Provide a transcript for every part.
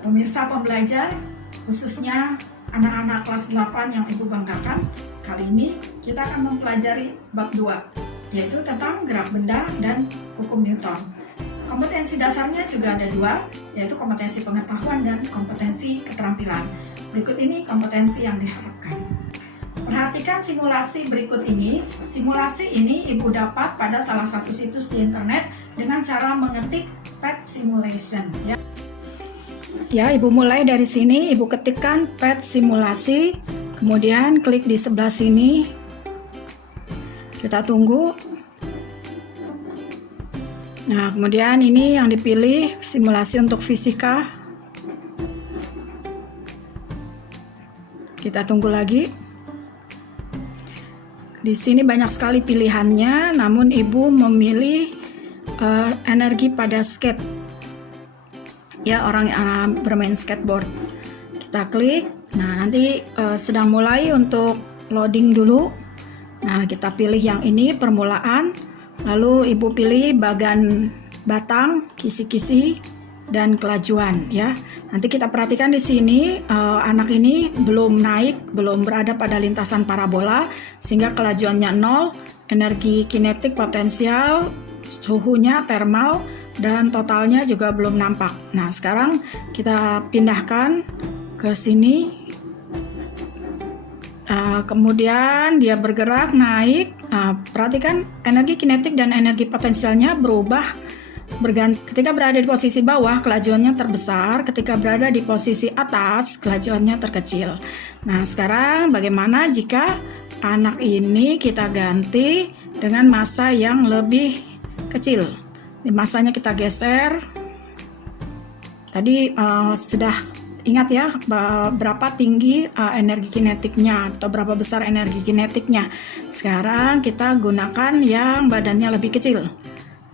Pemirsa pembelajar, khususnya anak-anak kelas 8 yang Ibu banggakan, kali ini kita akan mempelajari bab 2, yaitu tentang gerak benda dan hukum Newton. Kompetensi dasarnya juga ada 2, yaitu kompetensi pengetahuan dan kompetensi keterampilan. Berikut ini kompetensi yang diharapkan. Perhatikan simulasi berikut ini. Simulasi ini Ibu dapat pada salah satu situs di internet dengan cara mengetik PET simulation. Ya, Ibu mulai dari sini, Ibu ketikkan PET simulasi, kemudian klik di sebelah sini. Kita tunggu. Nah, kemudian ini yang dipilih simulasi untuk fisika. Kita tunggu lagi. Di sini banyak sekali pilihannya, namun Ibu memilih energi pada skate. Ya, orang yang bermain skateboard. Kita klik. Nah, nanti sedang mulai untuk loading dulu. Nah, kita pilih yang ini permulaan. Lalu Ibu pilih bagan batang, kisi-kisi, dan kelajuan ya. Nanti kita perhatikan di sini anak ini belum naik, belum berada pada lintasan parabola sehingga kelajuannya 0, energi kinetik potensial, suhunya thermal, dan totalnya juga belum nampak. Nah, sekarang kita pindahkan ke sini. Kemudian dia bergerak naik. Perhatikan energi kinetik dan energi potensialnya berubah berganti. Ketika berada di posisi bawah, kelajuannya terbesar. Ketika berada di posisi atas, kelajuannya terkecil. Nah, sekarang bagaimana jika anak ini kita ganti dengan massa yang lebih kecil? Masanya kita geser. Tadi sudah ingat ya berapa tinggi energi kinetiknya atau berapa besar energi kinetiknya. Sekarang kita gunakan yang badannya lebih kecil.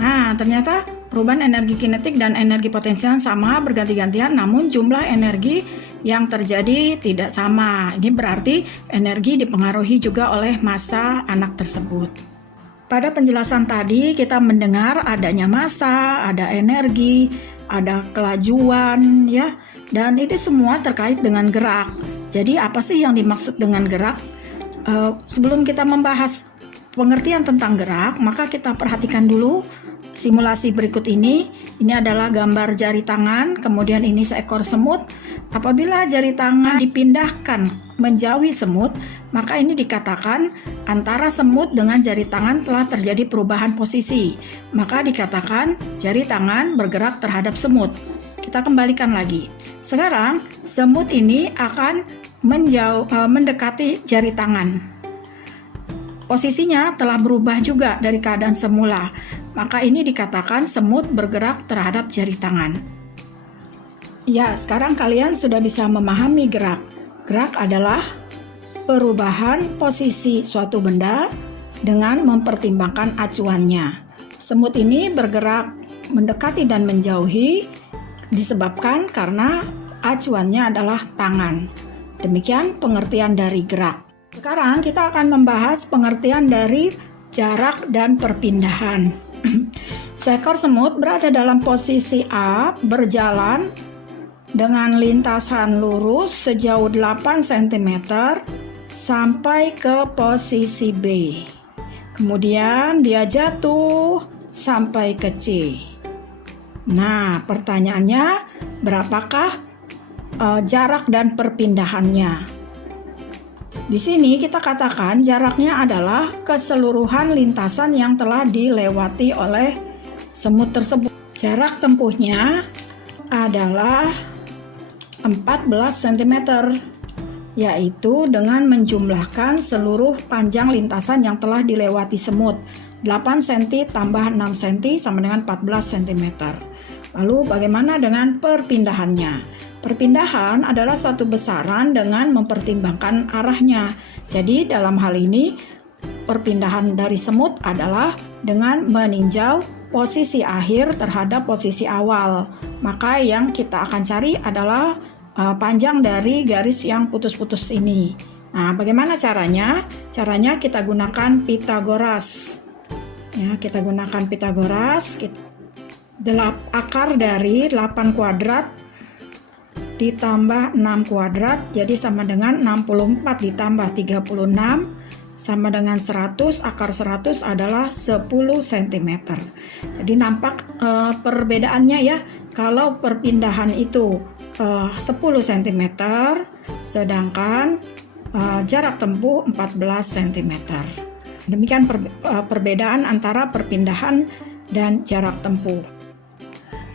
Nah, ternyata perubahan energi kinetik dan energi potensial sama berganti-gantian, namun jumlah energi yang terjadi tidak sama. Ini berarti energi dipengaruhi juga oleh massa anak tersebut. Pada penjelasan tadi kita mendengar adanya massa, ada energi, ada kelajuan ya, dan itu semua terkait dengan gerak. Jadi apa sih yang dimaksud dengan gerak? Sebelum kita membahas pengertian tentang gerak, maka kita perhatikan dulu simulasi berikut ini. Ini adalah gambar jari tangan, kemudian ini seekor semut. Apabila jari tangan dipindahkan menjauhi semut, maka ini dikatakan antara semut dengan jari tangan telah terjadi perubahan posisi. Maka dikatakan jari tangan bergerak terhadap semut. Kita kembalikan lagi. Sekarang semut ini akan mendekati jari tangan. Posisinya telah berubah juga dari keadaan semula. Maka ini dikatakan semut bergerak terhadap jari tangan. Ya, sekarang kalian sudah bisa memahami gerak. Gerak adalah perubahan posisi suatu benda dengan mempertimbangkan acuannya. Semut ini bergerak mendekati dan menjauhi disebabkan karena acuannya adalah tangan. Demikian pengertian dari gerak. Sekarang kita akan membahas pengertian dari jarak dan perpindahan. Seekor semut berada dalam posisi A, berjalan dengan lintasan lurus sejauh 8 cm sampai ke posisi B. Kemudian dia jatuh sampai ke C. Nah, pertanyaannya, berapakah jarak dan perpindahannya? Di sini kita katakan jaraknya adalah keseluruhan lintasan yang telah dilewati oleh semut tersebut. Jarak tempuhnya adalah 14 cm, yaitu dengan menjumlahkan seluruh panjang lintasan yang telah dilewati semut. 8 cm tambah 6 cm sama dengan 14 cm. Lalu bagaimana dengan perpindahannya? Perpindahan adalah suatu besaran dengan mempertimbangkan arahnya. Jadi dalam hal ini perpindahan dari semut adalah dengan meninjau posisi akhir terhadap posisi awal. Maka yang kita akan cari adalah panjang dari garis yang putus-putus ini. Nah, bagaimana caranya? Caranya kita gunakan Pitagoras. Ya, kita gunakan Pitagoras. Akar dari 8 kuadrat ditambah 6 kuadrat, jadi sama dengan 64 ditambah 36 sama dengan 100, akar 100 adalah 10 cm. Jadi nampak perbedaannya ya, kalau perpindahan itu 10 cm, sedangkan jarak tempuh 14 cm. Demikian perbedaan antara perpindahan dan jarak tempuh.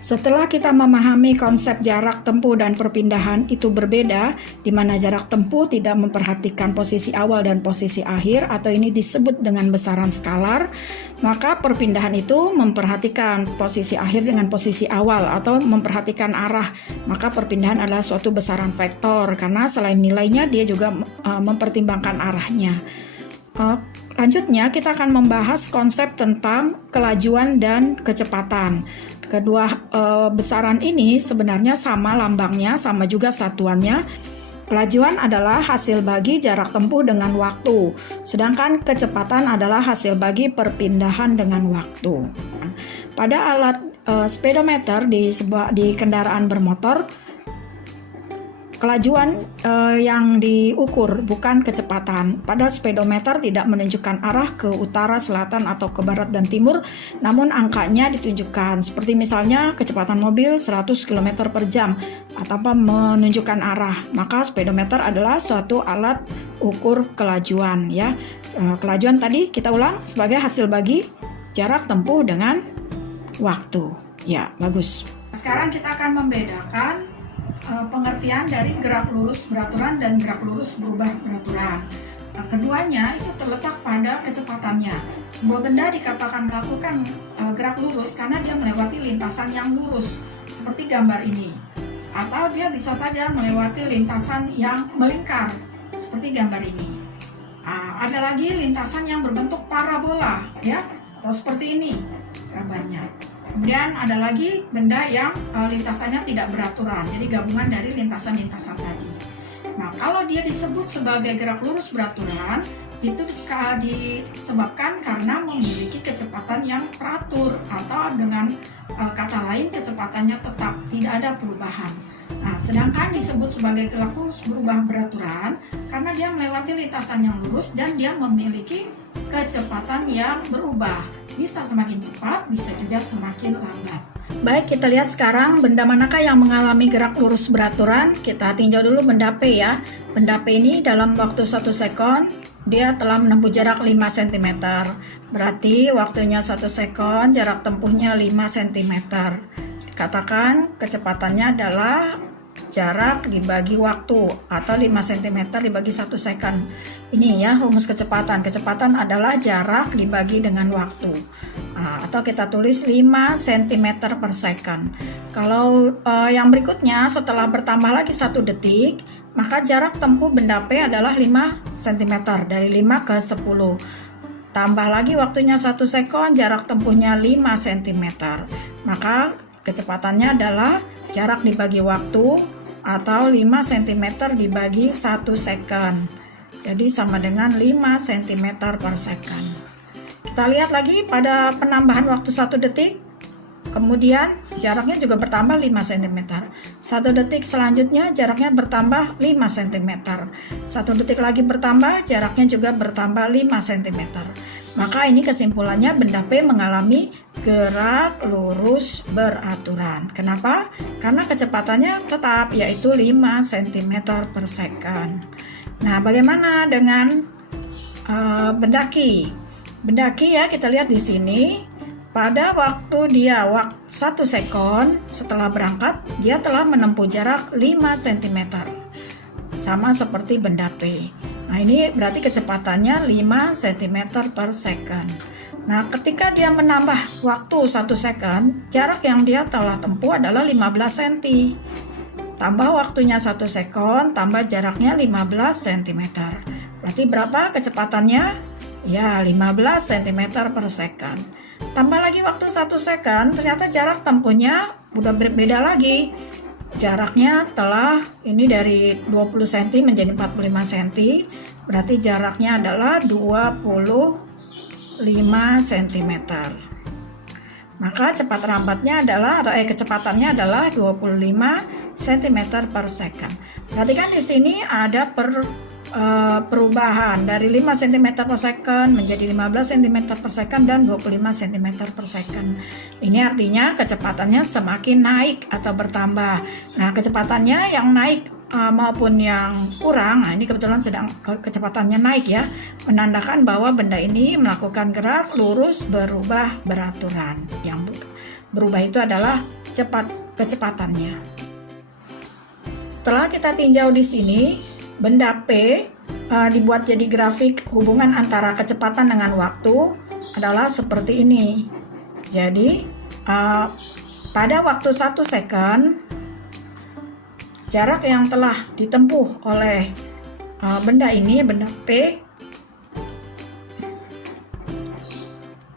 Setelah kita memahami konsep jarak tempuh dan perpindahan itu berbeda, di mana jarak tempuh tidak memperhatikan posisi awal dan posisi akhir, atau ini disebut dengan besaran skalar, maka perpindahan itu memperhatikan posisi akhir dengan posisi awal atau memperhatikan arah. Maka perpindahan adalah suatu besaran vektor, karena selain nilainya dia juga mempertimbangkan arahnya. Lanjutnya kita akan membahas konsep tentang kelajuan dan kecepatan. Kedua besaran ini sebenarnya sama lambangnya, sama juga satuannya. Kelajuan adalah hasil bagi jarak tempuh dengan waktu, sedangkan kecepatan adalah hasil bagi perpindahan dengan waktu. Pada alat speedometer di kendaraan bermotor, kelajuan yang diukur, bukan kecepatan. Pada speedometer tidak menunjukkan arah ke utara, selatan, atau ke barat dan timur, namun angkanya ditunjukkan. Seperti misalnya kecepatan mobil 100 km per jam tanpa menunjukkan arah. Maka speedometer adalah suatu alat ukur kelajuan ya. Kelajuan tadi kita ulang sebagai hasil bagi jarak tempuh dengan waktu. Ya, bagus. Sekarang kita akan membedakan pengertian dari gerak lurus beraturan dan gerak lurus berubah beraturan. Keduanya itu terletak pada kecepatannya. Sebuah benda dikatakan melakukan gerak lurus karena dia melewati lintasan yang lurus, seperti gambar ini. Atau dia bisa saja melewati lintasan yang melingkar, seperti gambar ini. Ada lagi lintasan yang berbentuk parabola, ya, atau seperti ini gambarnya. Kemudian ada lagi benda yang lintasannya tidak beraturan, jadi gabungan dari lintasan-lintasan tadi. Nah, kalau dia disebut sebagai gerak lurus beraturan, itu disebabkan karena memiliki kecepatan yang teratur, atau dengan kata lain kecepatannya tetap, tidak ada perubahan. Nah, sedangkan disebut sebagai gerak lurus berubah beraturan karena dia melewati lintasan yang lurus dan dia memiliki kecepatan yang berubah. Bisa semakin cepat, bisa juga semakin lambat. Baik, kita lihat sekarang benda manakah yang mengalami gerak lurus beraturan. Kita tinjau dulu benda P ya. Benda P ini dalam waktu 1 sekon, dia telah menempuh jarak 5 cm. Berarti waktunya 1 sekon, jarak tempuhnya 5 cm. Dikatakan kecepatannya adalah jarak dibagi waktu, atau 5 cm dibagi 1 second. Ini ya rumus kecepatan. Kecepatan adalah jarak dibagi dengan waktu. Atau kita tulis 5 cm per second. Kalau yang berikutnya setelah bertambah lagi 1 detik, maka jarak tempuh benda P adalah 5 cm, dari 5 ke 10. Tambah lagi waktunya 1 sekon, jarak tempuhnya 5 cm. Maka kecepatannya adalah jarak dibagi waktu, atau 5 cm dibagi 1 second. Jadi sama dengan 5 cm per second. Kita lihat lagi pada penambahan waktu 1 detik. Kemudian jaraknya juga bertambah 5 cm. 1 detik selanjutnya jaraknya bertambah 5 cm. 1 detik lagi bertambah, jaraknya juga bertambah 5 cm. Maka ini kesimpulannya benda P mengalami gerak lurus beraturan. Kenapa? Karena kecepatannya tetap, yaitu 5 cm per second. Nah, bagaimana dengan benda Q? Benda Q ya, kita lihat di sini. Pada waktu dia 1 sekon setelah berangkat, dia telah menempuh jarak 5 cm. Sama seperti benda P. Nah, ini berarti kecepatannya 5 cm per second. Nah, ketika dia menambah waktu 1 second, jarak yang dia telah tempuh adalah 15 cm. Tambah waktunya 1 sekon, tambah jaraknya 15 cm. Berarti berapa kecepatannya? Ya, 15 cm per second. Tambah lagi waktu 1 second, ternyata jarak tempuhnya udah berbeda lagi. Jaraknya telah ini dari 20 cm menjadi 45 cm. Berarti jaraknya adalah 25 cm. Maka cepat lambatnya adalah kecepatannya adalah 25 cm per second. Perhatikan di sini ada perubahan dari 5 cm per second menjadi 15 cm per second dan 25 cm per second. Ini artinya kecepatannya semakin naik atau bertambah. Nah, kecepatannya yang naik maupun yang kurang, nah ini kebetulan sedang kecepatannya naik ya, menandakan bahwa benda ini melakukan gerak lurus berubah beraturan. Yang berubah itu adalah kecepatannya. Setelah kita tinjau di sini, benda P dibuat jadi grafik hubungan antara kecepatan dengan waktu adalah seperti ini. Jadi pada waktu 1 second, jarak yang telah ditempuh oleh benda ini, benda P,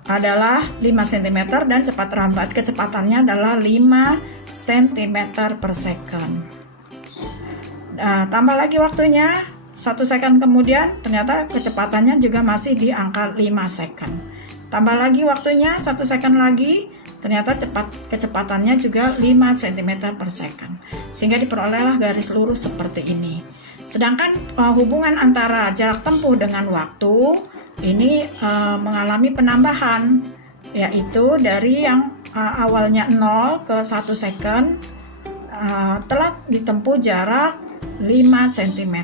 adalah 5 cm dan cepat lambat kecepatannya adalah 5 cm per second. Tambah lagi waktunya, 1 second kemudian ternyata kecepatannya juga masih di angka 5 second. Tambah lagi waktunya, 1 second lagi, ternyata kecepatannya juga 5 cm per second. Sehingga diperolehlah garis lurus seperti ini. Sedangkan hubungan antara jarak tempuh dengan waktu ini mengalami penambahan, yaitu dari yang awalnya 0 ke 1 second telah ditempuh jarak 5 cm.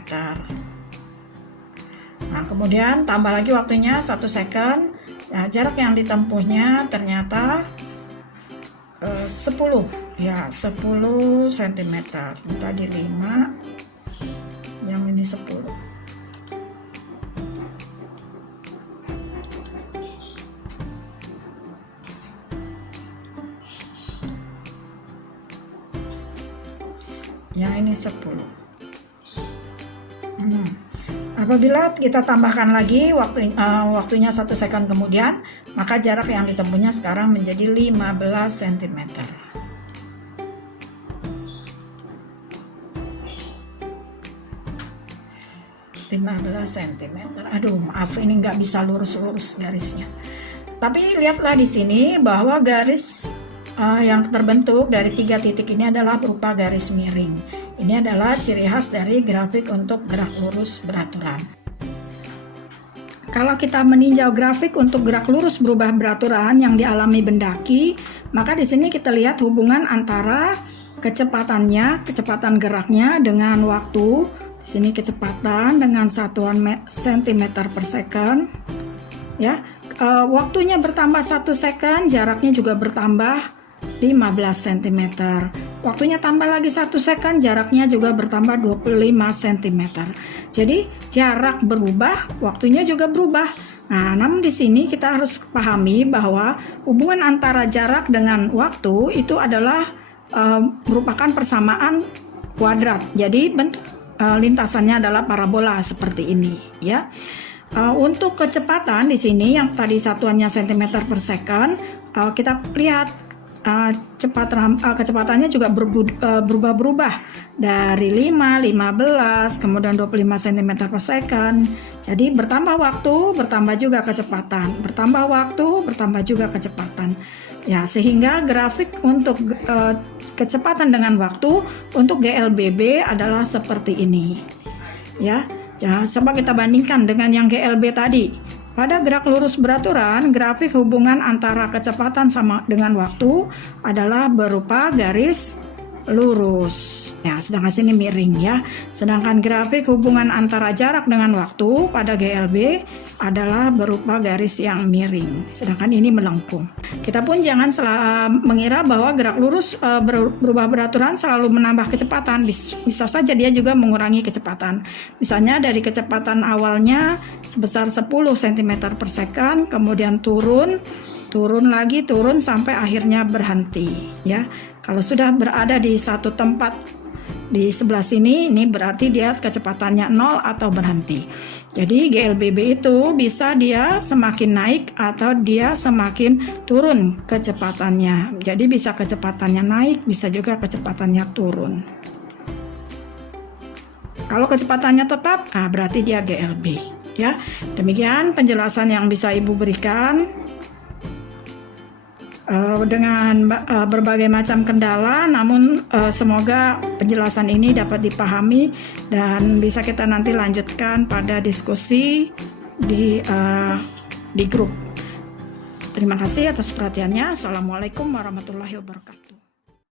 Nah, kemudian tambah lagi waktunya 1 second. Nah, jarak yang ditempuhnya ternyata 10 cm. Tadi 5, yang ini 10. Yang ini 10. Apabila kita tambahkan lagi waktunya 1 second kemudian, maka jarak yang ditempuhnya sekarang menjadi 15 cm. Aduh, maaf, ini nggak bisa lurus-lurus garisnya. Tapi lihatlah di sini bahwa garis yang terbentuk dari 3 titik ini adalah berupa garis miring. Ini adalah ciri khas dari grafik untuk gerak lurus beraturan. Kalau kita meninjau grafik untuk gerak lurus berubah beraturan yang dialami benda Q, maka di sini kita lihat hubungan antara kecepatan geraknya dengan waktu. Di sini kecepatan dengan satuan cm per second. Ya, waktunya bertambah 1 second, jaraknya juga bertambah 15 cm. Waktunya tambah lagi 1 second, jaraknya juga bertambah 25 cm. Jadi jarak berubah, waktunya juga berubah. Nah, namun di sini kita harus pahami bahwa hubungan antara jarak dengan waktu itu adalah merupakan persamaan kuadrat. Jadi bentuk lintasannya adalah parabola seperti ini, ya. Untuk kecepatan di sini yang tadi satuannya cm per second, kita lihat kecepatannya juga berubah-berubah dari 5, 15, kemudian 25 cm per second. Jadi bertambah waktu, bertambah juga kecepatan, bertambah waktu, bertambah juga kecepatan. Ya, sehingga grafik untuk kecepatan dengan waktu untuk GLBB adalah seperti ini. Ya, coba kita bandingkan dengan yang GLB tadi. Pada gerak lurus beraturan, grafik hubungan antara kecepatan sama dengan waktu adalah berupa garis lurus. Ya, sedangkan sini miring ya. Sedangkan grafik hubungan antara jarak dengan waktu pada GLB adalah berupa garis yang miring. Sedangkan ini melengkung. Kita pun jangan mengira bahwa gerak lurus berubah beraturan selalu menambah kecepatan. Bisa saja dia juga mengurangi kecepatan. Misalnya dari kecepatan awalnya sebesar 10 cm per second, kemudian turun sampai akhirnya berhenti ya. Kalau sudah berada di satu tempat di sebelah sini, ini berarti dia kecepatannya 0 atau berhenti. Jadi GLBB itu bisa dia semakin naik atau dia semakin turun kecepatannya. Jadi bisa kecepatannya naik, bisa juga kecepatannya turun. Kalau kecepatannya tetap, berarti dia GLB ya. Demikian penjelasan yang bisa Ibu berikan. dengan berbagai macam kendala, namun semoga penjelasan ini dapat dipahami dan bisa kita nanti lanjutkan pada diskusi di grup. Terima kasih atas perhatiannya. Assalamualaikum warahmatullahi wabarakatuh.